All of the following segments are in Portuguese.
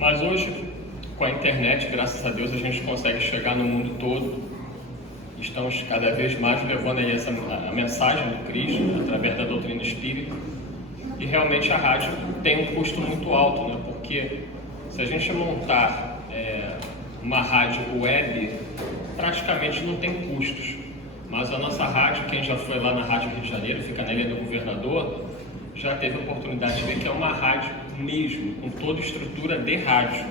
Mas hoje, com a internet, graças a Deus, a gente consegue chegar no mundo todo. Estamos cada vez mais levando aí a mensagem do Cristo através da doutrina espírita. E realmente a rádio tem um custo muito alto, né? Porque se a gente montar uma rádio web, praticamente não tem custos. Mas a nossa rádio, quem já foi lá na Rádio Rio de Janeiro, fica na Ilha do Governador, já teve a oportunidade de ver que é uma rádio mesmo, com toda a estrutura de rádio.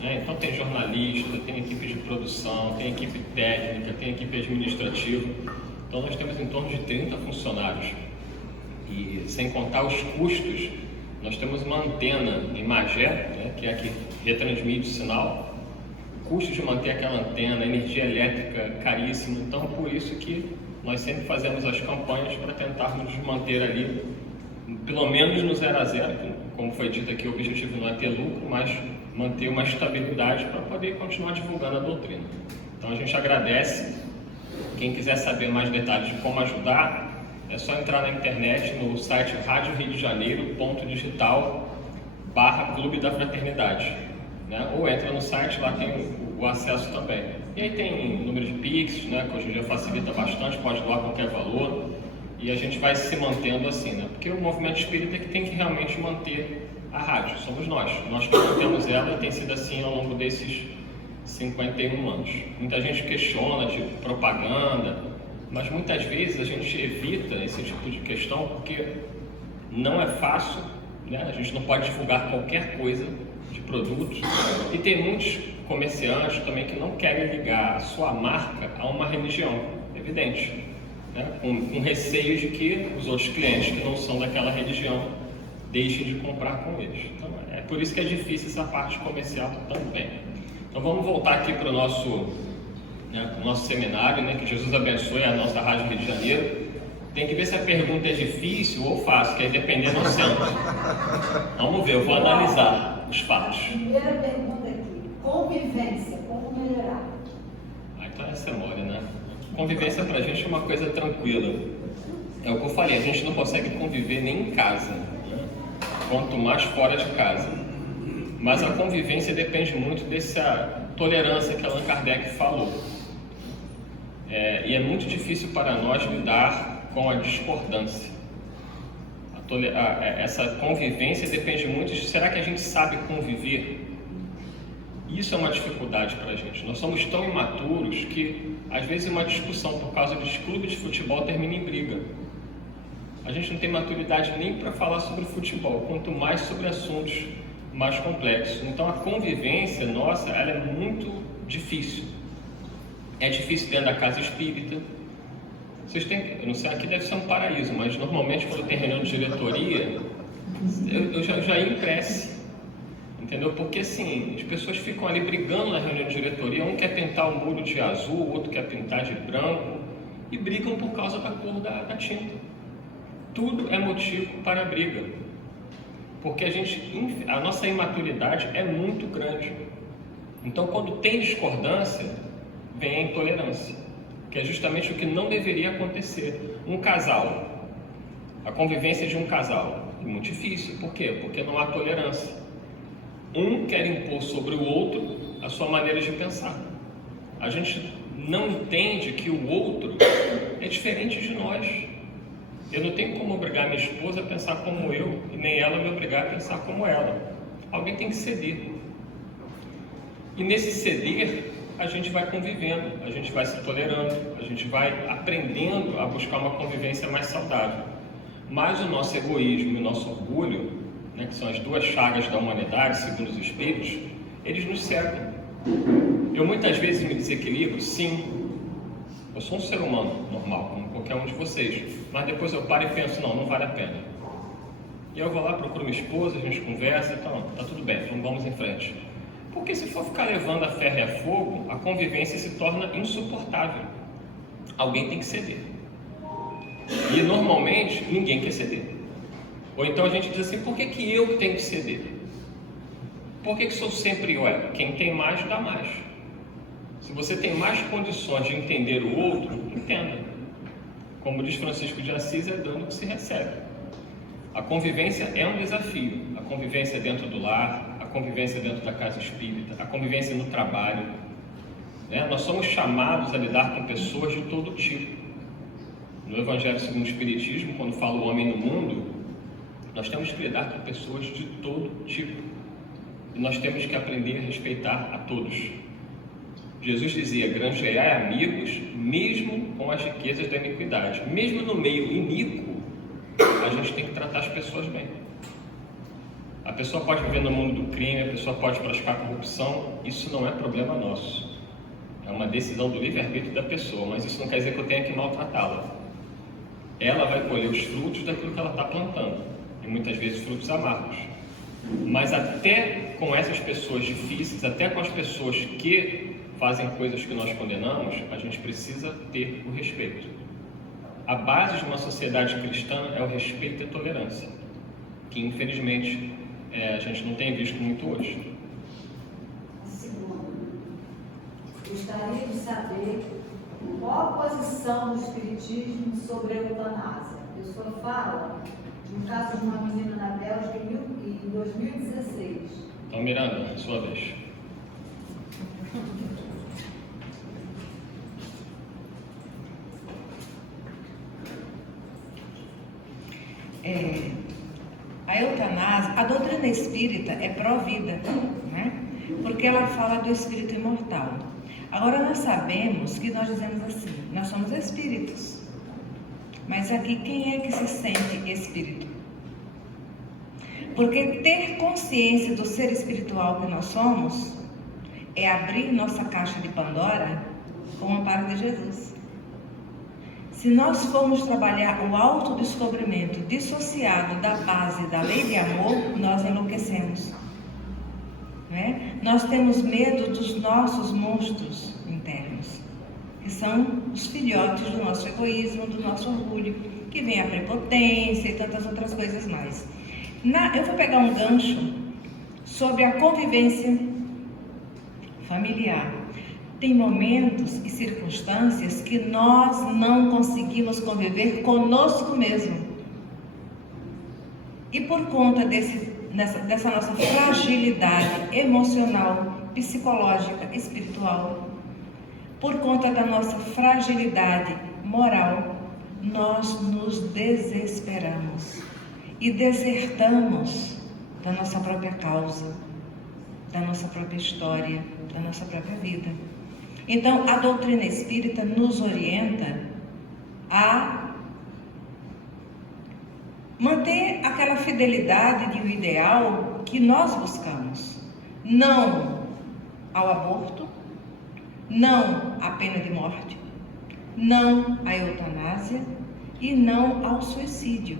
Então tem jornalista, tem equipe de produção, tem equipe técnica, tem equipe administrativa. Então nós temos em torno de 30 funcionários. E sem contar os custos, nós temos uma antena em Magé, que é a que retransmite o sinal. O custo de manter aquela antena, energia elétrica caríssima. Então por isso que nós sempre fazemos as campanhas para tentarmos manter ali, pelo menos no 0 a 0, como foi dito aqui, o objetivo não é ter lucro, mas manter uma estabilidade para poder continuar divulgando a doutrina. Então a gente agradece. Quem quiser saber mais detalhes de como ajudar, é só entrar na internet no site radioRioDeJaneiro.digital/Clube da Fraternidade, ou entra no site, lá tem o acesso também. E aí tem número de Pix, que hoje em dia facilita bastante, pode doar qualquer valor. E a gente vai se mantendo assim, porque o movimento espírita é que tem que realmente manter a rádio, somos nós que mantemos ela, e tem sido assim ao longo desses 51 anos. Muita gente questiona de propaganda, mas muitas vezes a gente evita esse tipo de questão porque não é fácil, a gente não pode divulgar qualquer coisa de produtos, e tem muitos comerciantes também que não querem ligar a sua marca a uma religião, evidente. Com receio de que os outros clientes que não são daquela religião deixem de comprar com eles. Então, é por isso que é difícil essa parte comercial também. Então vamos voltar aqui para o nosso seminário, que Jesus abençoe a nossa Rádio Rio de Janeiro. Tem que ver se a pergunta é difícil ou fácil, que aí dependendo do centro. Vamos ver, eu vou analisar os fatos. Primeira pergunta aqui, convivência, como melhorar? Então essa é mole, Convivência pra gente é uma coisa tranquila. É o que eu falei, a gente não consegue conviver nem em casa, quanto mais fora de casa. Mas a convivência depende muito dessa tolerância que Allan Kardec falou. E é muito difícil para nós lidar com a discordância. Essa convivência depende muito de, será que a gente sabe conviver? Isso é uma dificuldade para a gente. Nós somos tão imaturos que, às vezes, uma discussão por causa de clube de futebol termina em briga. A gente não tem maturidade nem para falar sobre futebol, quanto mais sobre assuntos mais complexos. Então, a convivência nossa, ela é muito difícil. É difícil dentro da casa espírita. Vocês têm, eu não sei, aqui deve ser um paraíso, mas normalmente quando tem reunião de diretoria, eu já ia em prece. Entendeu? Porque assim, as pessoas ficam ali brigando na reunião de diretoria, um quer pintar o muro de azul, o outro quer pintar de branco, e brigam por causa da cor da tinta. Tudo é motivo para a briga, porque a nossa imaturidade é muito grande. Então, quando tem discordância, vem a intolerância, que é justamente o que não deveria acontecer. Um casal, a convivência de um casal é muito difícil. Por quê? Porque não há tolerância. Um quer impor sobre o outro a sua maneira de pensar. A gente não entende que o outro é diferente de nós. Eu não tenho como obrigar minha esposa a pensar como eu, e nem ela me obrigar a pensar como ela. Alguém tem que ceder. E nesse ceder, a gente vai convivendo, a gente vai se tolerando, a gente vai aprendendo a buscar uma convivência mais saudável. Mas o nosso egoísmo e o nosso orgulho, que são as duas chagas da humanidade, segundo os espíritos, eles nos cegam. Eu muitas vezes me desequilibro, sim. Eu sou um ser humano normal, como qualquer um de vocês. Mas depois eu paro e penso, não vale a pena. E eu vou lá, procuro minha esposa, a gente conversa, então, tá tudo bem, então vamos em frente. Porque se for ficar levando a ferro e a fogo, a convivência se torna insuportável. Alguém tem que ceder. E normalmente, ninguém quer ceder. Ou então a gente diz assim, por que eu tenho que ceder? Por que sou sempre eu? Quem tem mais, dá mais. Se você tem mais condições de entender o outro, entenda. Como diz Francisco de Assis, é dando que se recebe. A convivência é um desafio. A convivência dentro do lar, a convivência dentro da casa espírita, a convivência no trabalho, né? Nós somos chamados a lidar com pessoas de todo tipo. No Evangelho segundo o Espiritismo, quando fala o homem no mundo, nós temos que lidar com pessoas de todo tipo. E nós temos que aprender a respeitar a todos. Jesus dizia: granjeai amigos, mesmo com as riquezas da iniquidade. Mesmo no meio iníquo, a gente tem que tratar as pessoas bem. A pessoa pode viver no mundo do crime, a pessoa pode praticar corrupção, isso não é problema nosso. É uma decisão do livre-arbítrio da pessoa, mas isso não quer dizer que eu tenha que maltratá-la. Ela vai colher os frutos daquilo que ela está plantando, e muitas vezes frutos amargos. Mas até com essas pessoas difíceis, até com as pessoas que fazem coisas que nós condenamos, a gente precisa ter o respeito. A base de uma sociedade cristã é o respeito e a tolerância, que infelizmente a gente não tem visto muito hoje. Segundo, gostaria de saber qual a posição do Espiritismo sobre a eutanásia. A pessoa fala de um caso de uma menina na Bélgica em 2016. Então, Miranda, sua vez. A eutanásia, a doutrina espírita é pró-vida, né? Porque ela fala do espírito imortal. Agora nós sabemos que nós dizemos assim, nós somos espíritos. Mas aqui quem é que se sente espírito? Porque ter consciência do ser espiritual que nós somos é abrir nossa caixa de Pandora com o amparo de Jesus. Se nós formos trabalhar o autodescobrimento dissociado da base da lei de amor, nós enlouquecemos. Né? Nós temos medo dos nossos monstros internos, que são os filhotes do nosso egoísmo, do nosso orgulho, que vem a prepotência e tantas outras coisas mais. Eu vou pegar um gancho sobre a convivência familiar. Tem momentos e circunstâncias que nós não conseguimos conviver conosco mesmo. E por conta dessa nossa fragilidade emocional, psicológica, espiritual, por conta da nossa fragilidade moral, nós nos desesperamos e desertamos da nossa própria causa, da nossa própria história, da nossa própria vida. Então, a doutrina espírita nos orienta a manter aquela fidelidade de um ideal que nós buscamos. Não ao aborto, não à pena de morte, não à eutanásia e não ao suicídio.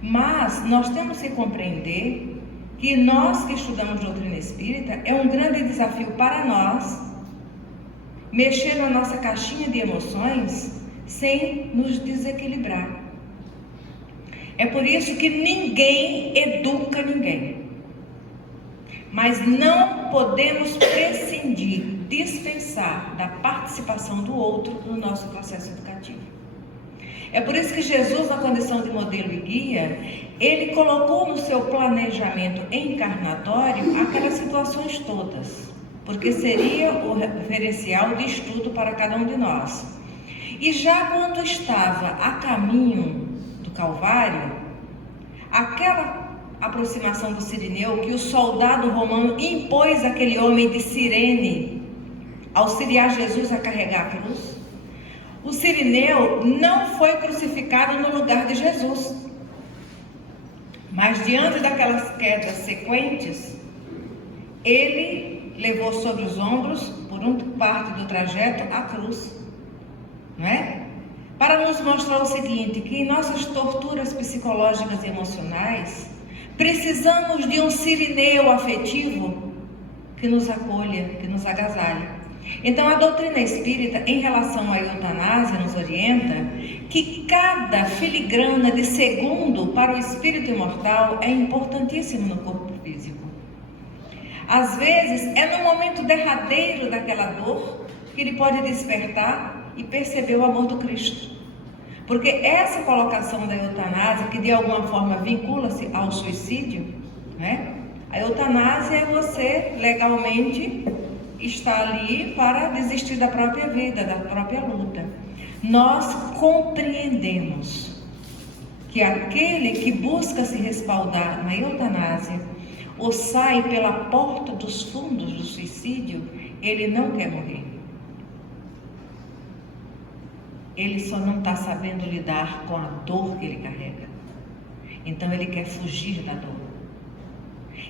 Mas nós temos que compreender que nós que estudamos doutrina espírita, é um grande desafio para nós mexer na nossa caixinha de emoções sem nos desequilibrar. É por isso que ninguém educa ninguém. Mas não podemos prescindir, dispensar da participação do outro no nosso processo educativo. É por isso que Jesus, na condição de modelo e guia, ele colocou no seu planejamento encarnatório aquelas situações todas, porque seria o referencial de estudo para cada um de nós. E já quando estava a caminho do Calvário, aquela aproximação do Cirineu, que o soldado romano impôs àquele homem de Cirene auxiliar Jesus a carregar a cruz, o Cirineu não foi crucificado no lugar de Jesus, mas diante daquelas quedas sequentes, ele levou sobre os ombros, por uma parte do trajeto, a cruz, não é? Para nos mostrar o seguinte, que em nossas torturas psicológicas e emocionais, precisamos de um Cirineu afetivo que nos acolha, que nos agasalhe. Então, a doutrina espírita, em relação à eutanásia, nos orienta que cada filigrana de segundo para o espírito imortal é importantíssimo no corpo físico. Às vezes, é no momento derradeiro daquela dor que ele pode despertar e perceber o amor do Cristo. Porque essa colocação da eutanásia, que de alguma forma vincula-se ao suicídio, né? A eutanásia é você legalmente estar ali para desistir da própria vida, da própria luta. Nós compreendemos que aquele que busca se respaldar na eutanásia ou sai pela porta dos fundos do suicídio, ele não quer morrer. Ele só não está sabendo lidar com a dor que ele carrega. Então ele quer fugir da dor.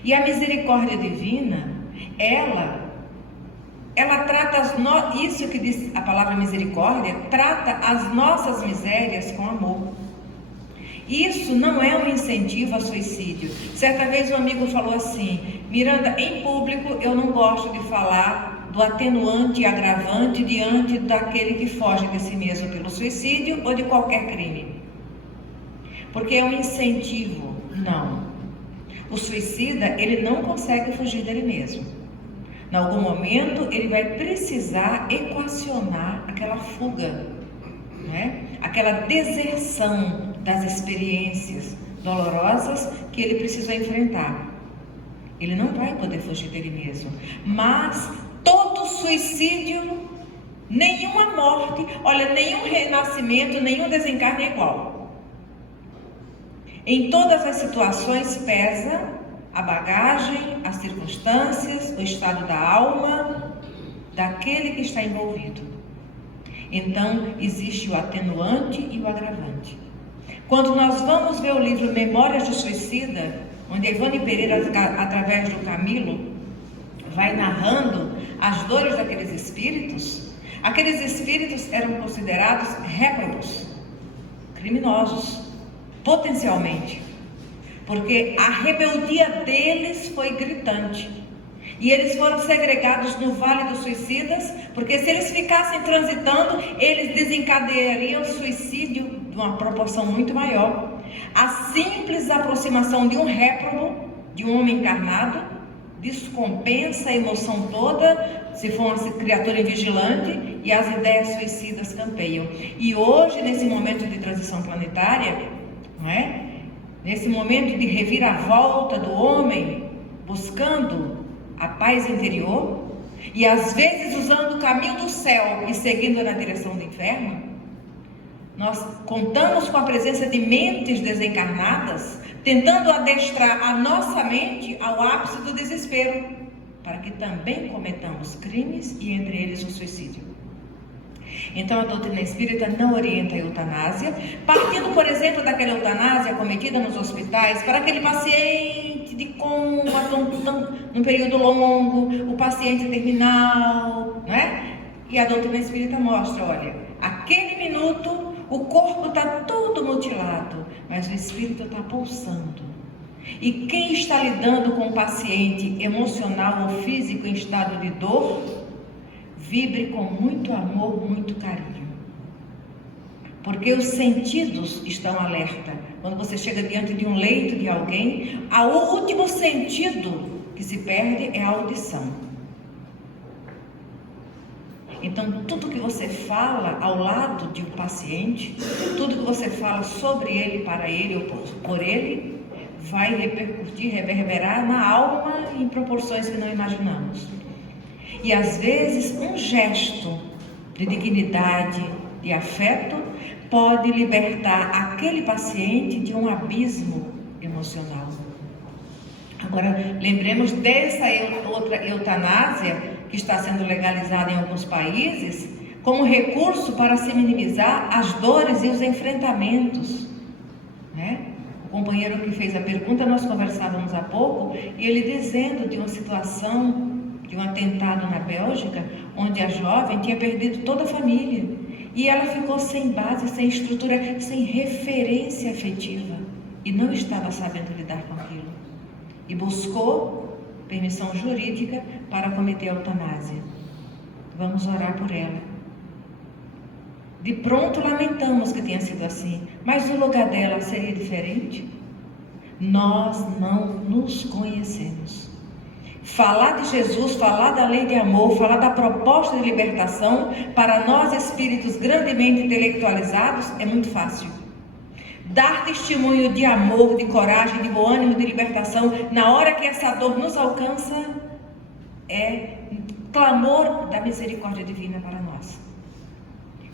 E a misericórdia divina, ela trata isso que diz a palavra misericórdia, trata as nossas misérias com amor. Isso não é um incentivo ao suicídio. Certa vez um amigo falou assim: Miranda, em público eu não gosto de falar do atenuante e agravante diante daquele que foge de si mesmo pelo suicídio ou de qualquer crime, porque é um incentivo. Não. O suicida, ele não consegue fugir dele mesmo. Em algum momento ele vai precisar equacionar aquela fuga, né? Aquela deserção das experiências dolorosas que ele precisou enfrentar. Ele não vai poder fugir dele mesmo. Mas todo suicídio, nenhuma morte, olha, nenhum renascimento, nenhum desencarne é igual. Em todas as situações pesa a bagagem, as circunstâncias, o estado da alma daquele que está envolvido. Então, existe o atenuante e o agravante. Quando nós vamos ver o livro Memórias do Suicida, onde Ivone Pereira, através do Camilo, vai narrando as dores daqueles espíritos, aqueles espíritos eram considerados réprobos, criminosos, potencialmente, porque a rebeldia deles foi gritante. E eles foram segregados no Vale dos Suicidas, porque se eles ficassem transitando, eles desencadeariam suicídio de uma proporção muito maior. A simples aproximação de um réprobo, de um homem encarnado, descompensa a emoção toda, se for uma criatura invigilante, e as ideias suicidas campeiam. E hoje, nesse momento de transição planetária, não é? Nesse momento de reviravolta do homem, buscando a paz interior, e às vezes usando o caminho do céu e seguindo na direção do inferno, nós contamos com a presença de mentes desencarnadas, tentando adestrar a nossa mente ao ápice do desespero, para que também cometamos crimes e entre eles o suicídio. Então a doutrina espírita não orienta a eutanásia, partindo, por exemplo, daquela eutanásia cometida nos hospitais para aquele paciente de coma, num período longo, o paciente terminal, né? E a doutrina espírita mostra, olha, aquele minuto o corpo está todo mutilado, mas o espírito está pulsando. E quem está lidando com o paciente emocional ou físico em estado de dor, vibre com muito amor, muito carinho. Porque os sentidos estão alerta. Quando você chega diante de um leito de alguém, o último sentido que se perde é a audição. Então, tudo que você fala ao lado de um paciente, tudo que você fala sobre ele, para ele ou por ele, vai repercutir, reverberar na alma em proporções que não imaginamos. E às vezes um gesto de dignidade, de afeto, pode libertar aquele paciente de um abismo emocional. Agora, lembremos dessa outra eutanásia que está sendo legalizada em alguns países como recurso para se minimizar as dores e os enfrentamentos, né? O companheiro que fez a pergunta, nós conversávamos há pouco, e ele dizendo de uma situação, de um atentado na Bélgica, onde a jovem tinha perdido toda a família, e ela ficou sem base, sem estrutura, sem referência afetiva, e não estava sabendo lidar com aquilo, e buscou permissão jurídica para cometer a eutanásia. Vamos orar por ela. De pronto lamentamos que tenha sido assim, mas no lugar dela seria diferente? Nós não nos conhecemos. Falar de Jesus, falar da lei de amor, falar da proposta de libertação, para nós espíritos grandemente intelectualizados, é muito fácil. dar testemunho de amor, de coragem, de bom ânimo, de libertação, na hora que essa dor nos alcança, é clamor da misericórdia divina para nós.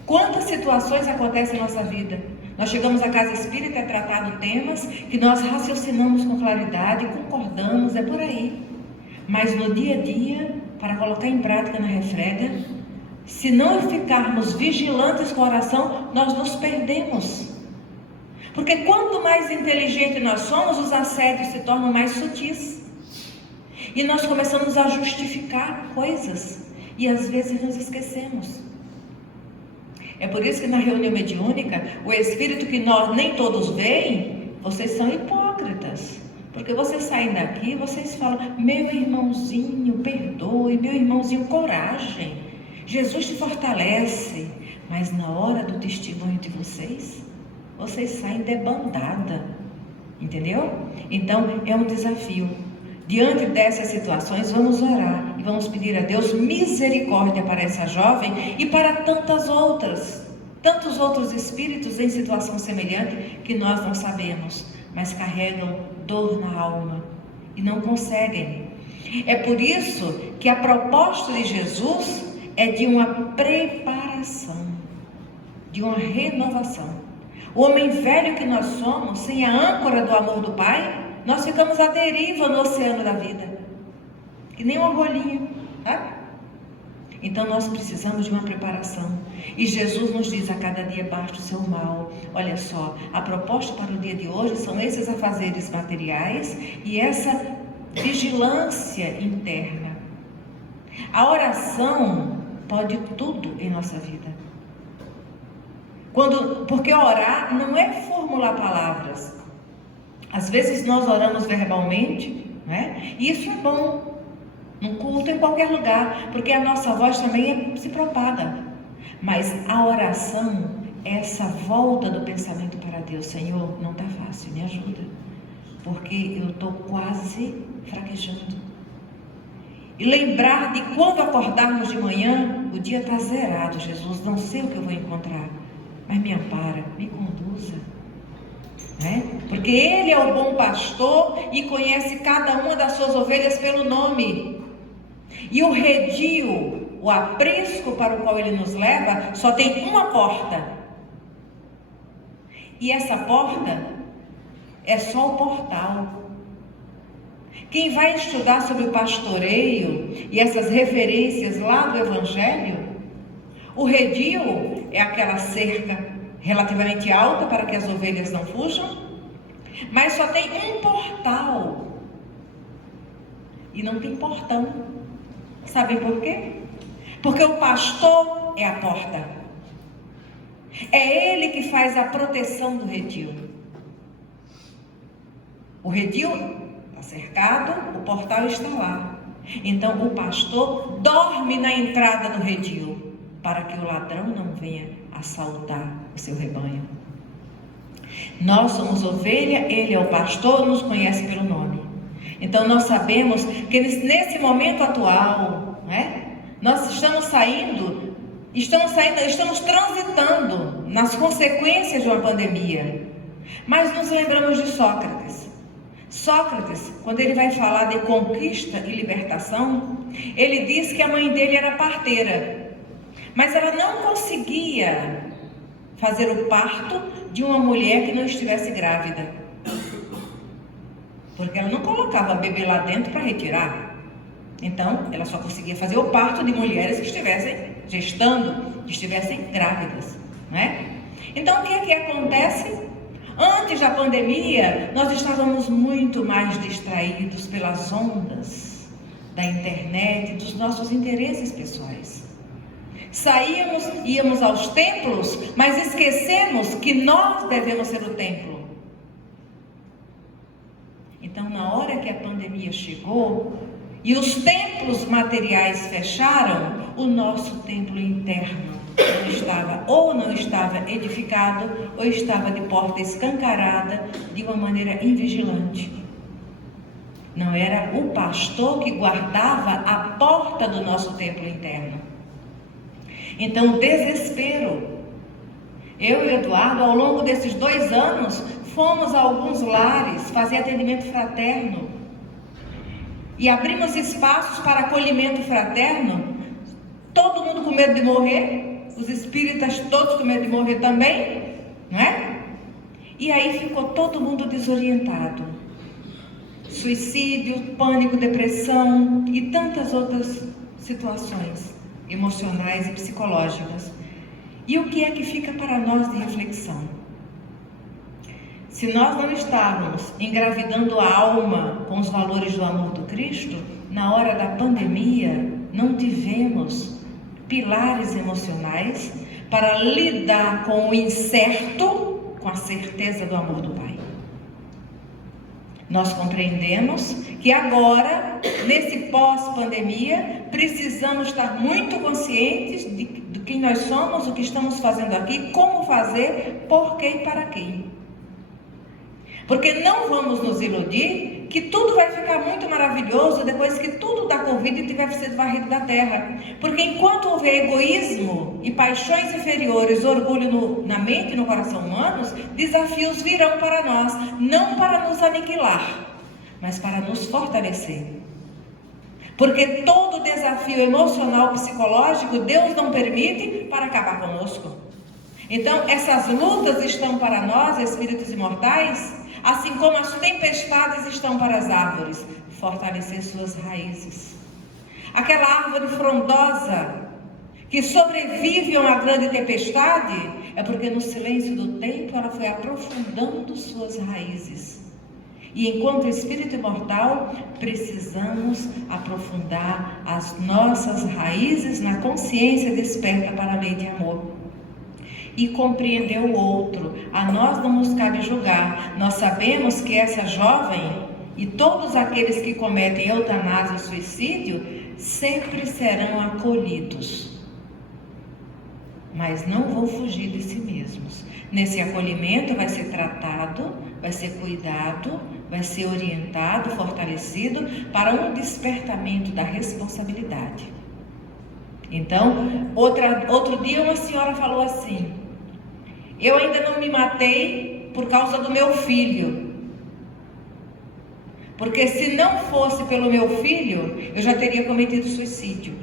Quantas situações acontecem em nossa vida? Nós chegamos à casa espírita, é tratado temas que nós raciocinamos com claridade, concordamos, é por aí. Mas no dia a dia, para colocar em prática na refrega, se não ficarmos vigilantes com a oração, nós nos perdemos. Porque quanto mais inteligente nós somos, os assédios se tornam mais sutis. E nós começamos a justificar coisas e às vezes nos esquecemos. É por isso que na reunião mediúnica, o espírito que nós nem todos veem, vocês são hipócritas. Porque vocês saem daqui, vocês falam, meu irmãozinho, perdoe, meu irmãozinho, coragem. Jesus te fortalece. Mas na hora do testemunho de vocês saem debandada. Entendeu? Então é um desafio. Diante dessas situações, vamos orar e vamos pedir a Deus misericórdia para essa jovem e para tantos outros espíritos em situação semelhante que nós não sabemos, mas carregam dor na alma e não conseguem. É por isso que a proposta de Jesus é de uma preparação, de uma renovação. O homem velho que nós somos, sem a âncora do amor do Pai, nós ficamos à deriva no oceano da vida, que nem uma rolinha, tá? Então nós precisamos de uma preparação. E Jesus nos diz a cada dia basta o seu mal. Olha só, a proposta para o dia de hoje são esses afazeres materiais e essa vigilância interna. A oração pode tudo em nossa vida. Porque orar não é formular palavras. Às vezes nós oramos verbalmente, né? E isso é bom, num culto, em qualquer lugar, porque a nossa voz também se propaga. Mas a oração é essa volta do pensamento para Deus. Senhor, não está fácil, me ajuda, porque eu estou quase fraquejando. E lembrar de quando acordarmos de manhã, o dia está zerado. Jesus, não sei o que eu vou encontrar, mas me ampara, me conduza. Porque Ele é o bom pastor e conhece cada uma das suas ovelhas pelo nome. E o redil, o aprisco para o qual Ele nos leva, só tem uma porta. E essa porta é só o portal. Quem vai estudar sobre o pastoreio e essas referências lá do Evangelho, o redil é aquela cerca relativamente alta para que as ovelhas não fujam, mas só tem um portal e não tem portão. Sabem por quê? Porque o pastor é a porta. É ele que faz a proteção do redil. O redil está cercado, o portal está lá. Então o pastor dorme na entrada do redil para que o ladrão não venha assaltar o seu rebanho. Nós somos ovelha, Ele é o pastor, nos conhece pelo nome. Então nós sabemos que nesse momento atual, nós estamos transitando nas consequências de uma pandemia. Mas nos lembramos de Sócrates. Sócrates, quando ele vai falar de conquista e libertação, ele diz que a mãe dele era parteira, mas ela não conseguia fazer o parto de uma mulher que não estivesse grávida, porque ela não colocava bebê lá dentro para retirar. Então ela só conseguia fazer o parto de mulheres que estivessem gestando, que estivessem grávidas, Então o que é que acontece? Antes da pandemia, nós estávamos muito mais distraídos pelas ondas da internet, dos nossos interesses pessoais. Saíamos, íamos aos templos, mas esquecemos que nós devemos ser o templo. Então, na hora que a pandemia chegou e os templos materiais fecharam, o nosso templo interno não estava edificado, ou estava de porta escancarada, de uma maneira invigilante. Não era o pastor que guardava a porta do nosso templo interno. Então o desespero, Eu e o Eduardo, ao longo desses 2 anos, fomos a alguns lares fazer atendimento fraterno. E abrimos espaços para acolhimento fraterno. Todo mundo com medo de morrer, os espíritas todos com medo de morrer também, não é? E aí ficou todo mundo desorientado. Suicídio, pânico, depressão e tantas outras situações emocionais e psicológicas. E o que é que fica para nós de reflexão? Se nós não estávamos engravidando a alma com os valores do amor do Cristo, na hora da pandemia não tivemos pilares emocionais para lidar com o incerto, com a certeza do amor do Pai. Nós compreendemos que agora, nesse pós-pandemia, precisamos estar muito conscientes de quem nós somos, o que estamos fazendo aqui, como fazer, por quê e para quem. Porque não vamos nos iludir que tudo vai ficar muito maravilhoso depois que tudo da Covid tiver sido varrido da terra. Porque enquanto houver egoísmo e paixões inferiores, orgulho na mente e no coração humanos, desafios virão para nós, não para nos aniquilar, mas para nos fortalecer. Porque todo desafio emocional, psicológico, Deus não permite para acabar conosco. Então, essas lutas estão para nós, espíritos imortais, assim como as tempestades estão para as árvores, fortalecer suas raízes. Aquela árvore frondosa que sobrevive a uma grande tempestade é porque no silêncio do tempo ela foi aprofundando suas raízes. E enquanto espírito imortal, precisamos aprofundar as nossas raízes na consciência desperta para a lei de amor. E compreender o outro. A nós não nos cabe julgar. Nós sabemos que essa jovem e todos aqueles que cometem eutanásia e suicídio sempre serão acolhidos, mas não vão fugir de si mesmos. Nesse acolhimento vai ser tratado, vai ser cuidado, vai ser orientado, fortalecido para um despertamento da responsabilidade. Então, outro dia uma senhora falou assim: eu ainda não me matei por causa do meu filho, porque se não fosse pelo meu filho, eu já teria cometido suicídio.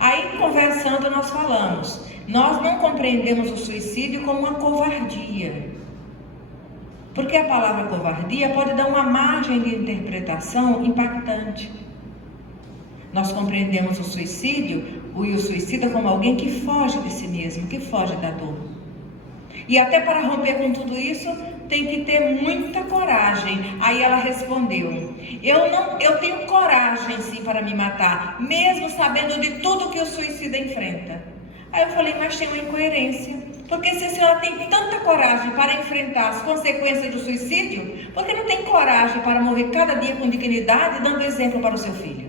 Aí, conversando, nós falamos, nós não compreendemos o suicídio como uma covardia, porque a palavra covardia pode dar uma margem de interpretação impactante. Nós compreendemos o suicídio e o suicida como alguém que foge de si mesmo, que foge da dor. E até para romper com tudo isso, tem que ter muita coragem. Aí ela respondeu: eu tenho coragem sim para me matar, mesmo sabendo de tudo que o suicida enfrenta. Aí eu falei: mas tem uma incoerência, porque se a senhora tem tanta coragem para enfrentar as consequências do suicídio, por que não tem coragem para morrer cada dia com dignidade, dando exemplo para o seu filho?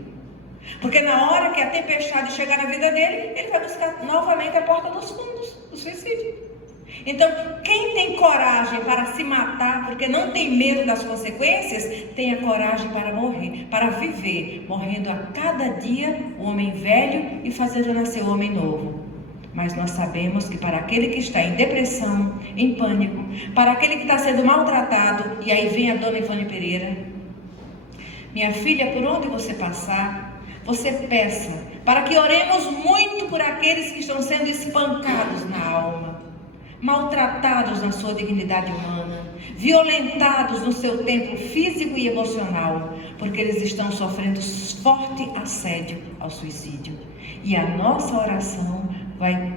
Porque na hora que a tempestade chegar na vida dele, ele vai buscar novamente a porta dos fundos, do suicídio. Então, quem tem coragem para se matar, porque não tem medo das consequências, tenha coragem para morrer, para viver, morrendo a cada dia o homem velho e fazendo nascer o homem novo. Mas nós sabemos que para aquele que está em depressão, em pânico, para aquele que está sendo maltratado, e aí vem a dona Ivone Pereira: minha filha, por onde você passar, você peça para que oremos muito por aqueles que estão sendo espancados na alma, maltratados na sua dignidade humana, violentados no seu tempo físico e emocional, porque eles estão sofrendo forte assédio ao suicídio. E a nossa oração vai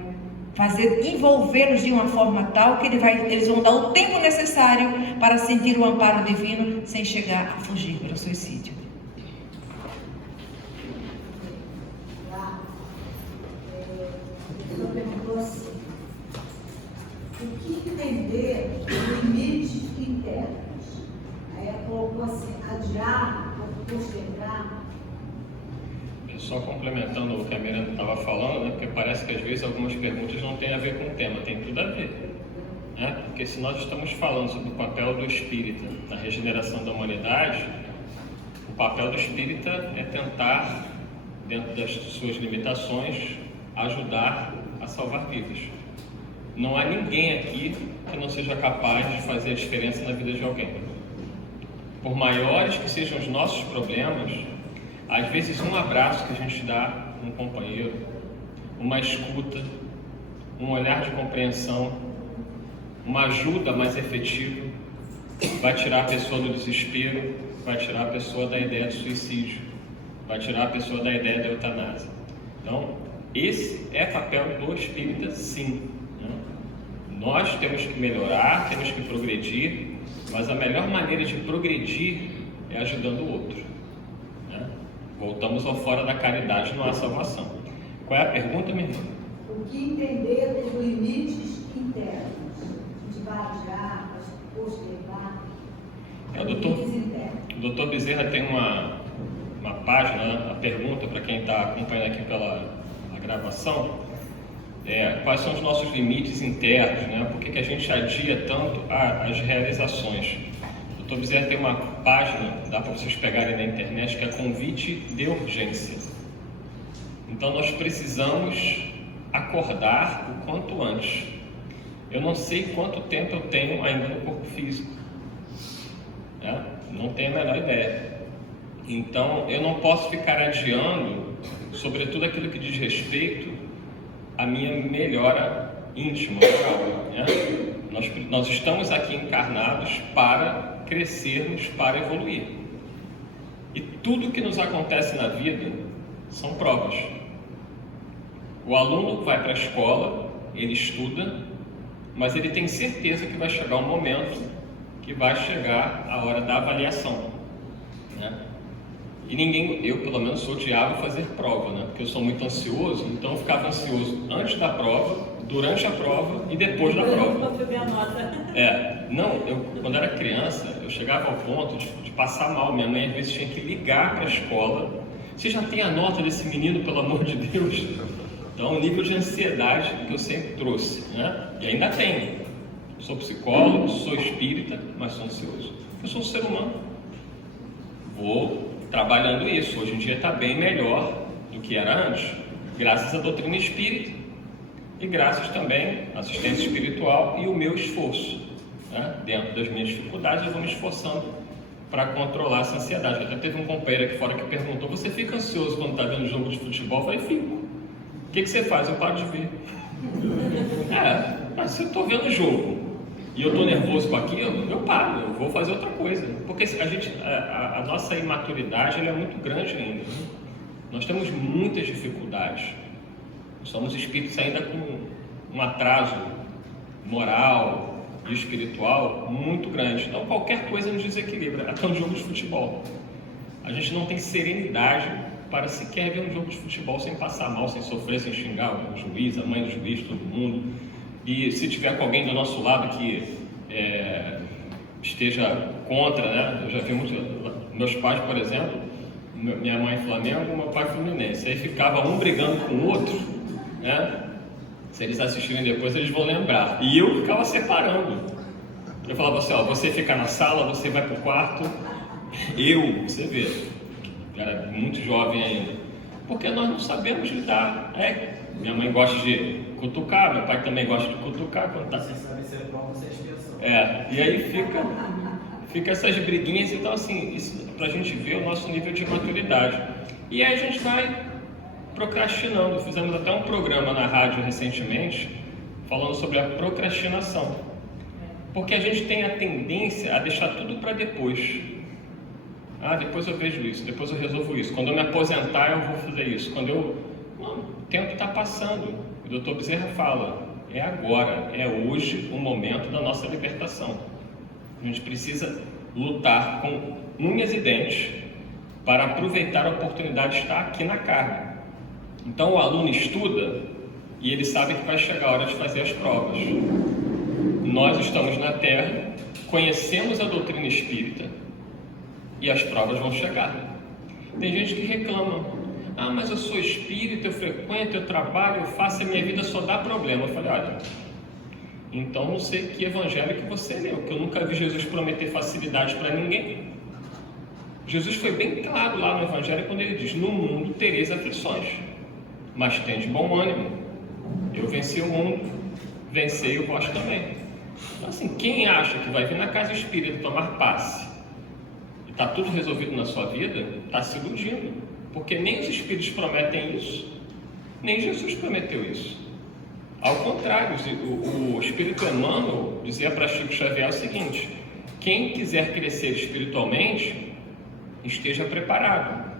fazer envolvê-los de uma forma tal que eles vão dar o tempo necessário para sentir o amparo divino sem chegar a fugir para o suicídio. Eu perguntou assim: o que entender limites internos? Aí ela colocou assim: adiar ou postergar. Só complementando o que a Miranda estava falando, né, porque parece que às vezes algumas perguntas não têm a ver com o tema, tem tudo a ver. Né? Porque se nós estamos falando sobre o papel do espírita na regeneração da humanidade, o papel do espírita é tentar, dentro das suas limitações, ajudar a salvar vidas. Não há ninguém aqui que não seja capaz de fazer a diferença na vida de alguém. Por maiores que sejam os nossos problemas, às vezes um abraço que a gente dá a um companheiro, uma escuta, um olhar de compreensão, uma ajuda mais efetiva, vai tirar a pessoa do desespero, vai tirar a pessoa da ideia do suicídio, vai tirar a pessoa da ideia da eutanásia. Então, esse é papel do espírita, sim. Nós temos que melhorar, temos que progredir, mas a melhor maneira de progredir é ajudando o outro. Voltamos ao fora da caridade, não há salvação. Qual é a pergunta, minha irmã? O que entender dos limites internos? A gente vai já postergar limites internos. O doutor Bezerra tem uma página, a pergunta para quem está acompanhando aqui pela gravação, quais são os nossos limites internos, né? Por que a gente adia tanto as realizações? O doutor Bezerra tem uma página, dá para vocês pegarem na internet, que é convite de urgência. Então nós precisamos acordar o quanto antes. Eu não sei quanto tempo eu tenho ainda no corpo físico, não tenho a menor ideia. Então eu não posso ficar adiando, sobretudo aquilo que diz respeito à minha melhora íntima, moral. Nós estamos aqui encarnados para crescermos, para evoluir. E tudo que nos acontece na vida são provas. O aluno vai para a escola, ele estuda, mas ele tem certeza que vai chegar um momento que vai chegar a hora da avaliação, E eu pelo menos odiava fazer prova, Porque eu sou muito ansioso, então eu ficava ansioso antes da prova, durante a prova e depois da prova. Quando era criança, eu chegava ao ponto de passar mal. Minha mãe às vezes tinha que ligar para a escola. Você já tem a nota desse menino, pelo amor de Deus? Então, o nível de ansiedade que eu sempre trouxe, E ainda tenho. Sou psicólogo, sou espírita, mas sou ansioso. Eu sou um ser humano. Vou trabalhando isso. Hoje em dia está bem melhor do que era antes, graças à doutrina espírita e graças também à assistência espiritual e o meu esforço. Dentro das minhas dificuldades, eu vou me esforçando para controlar essa ansiedade. Até teve um companheiro aqui fora que perguntou: você fica ansioso quando está vendo jogo de futebol? Eu falei: fico. O que você faz? Eu paro de ver. Mas se eu estou vendo o jogo e eu estou nervoso com aquilo, eu paro, eu vou fazer outra coisa. Porque a nossa imaturidade ela é muito grande ainda. Nós temos muitas dificuldades. Somos espíritos ainda com um atraso moral e espiritual muito grande. Então qualquer coisa nos desequilibra. Até um jogo de futebol. A gente não tem serenidade para sequer ver um jogo de futebol sem passar mal, sem sofrer, sem xingar o juiz, a mãe do juiz, todo mundo. E se tiver com alguém do nosso lado que esteja contra, Eu já vi meus pais, por exemplo, minha mãe Flamengo, meu pai Fluminense. Aí ficava um brigando com o outro, Se eles assistirem depois, eles vão lembrar. E eu ficava separando. Eu falava assim: você fica na sala, você vai pro quarto. Você vê, era muito jovem ainda. Porque nós não sabemos lidar. Minha mãe gosta de cutucar, meu pai também gosta de cutucar quando tá. Você sabe se é bom, você é expiação. E aí fica essas briguinhas. Então, assim, isso pra gente ver o nosso nível de maturidade. E aí a gente vai procrastinando. Fizemos até um programa na rádio recentemente falando sobre a procrastinação, porque a gente tem a tendência a deixar tudo para depois. Depois eu vejo isso, depois eu resolvo isso, quando eu me aposentar eu vou fazer isso, o tempo está passando. O doutor Bezerra fala: é agora, é hoje o momento da nossa libertação. A gente precisa lutar com unhas e dentes para aproveitar a oportunidade de estar aqui na carne. Então o aluno estuda e ele sabe que vai chegar a hora de fazer as provas. Nós estamos na Terra, conhecemos a doutrina espírita e as provas vão chegar. Tem gente que reclama: mas eu sou espírita, eu frequento, eu trabalho, eu faço, a minha vida só dá problema. Eu falei: olha, então não sei que evangelho que você leu, que eu nunca vi Jesus prometer facilidade para ninguém. Jesus foi bem claro lá no evangelho quando ele diz: no mundo tereis aflições, mas tende bom ânimo, eu venci o mundo. vencei o vós também. Então, assim, quem acha que vai vir na casa espírita tomar passe e está tudo resolvido na sua vida, está se iludindo, porque nem os espíritos prometem isso, nem Jesus prometeu isso. Ao contrário, o Espírito Emmanuel dizia para Chico Xavier o seguinte: quem quiser crescer espiritualmente, esteja preparado.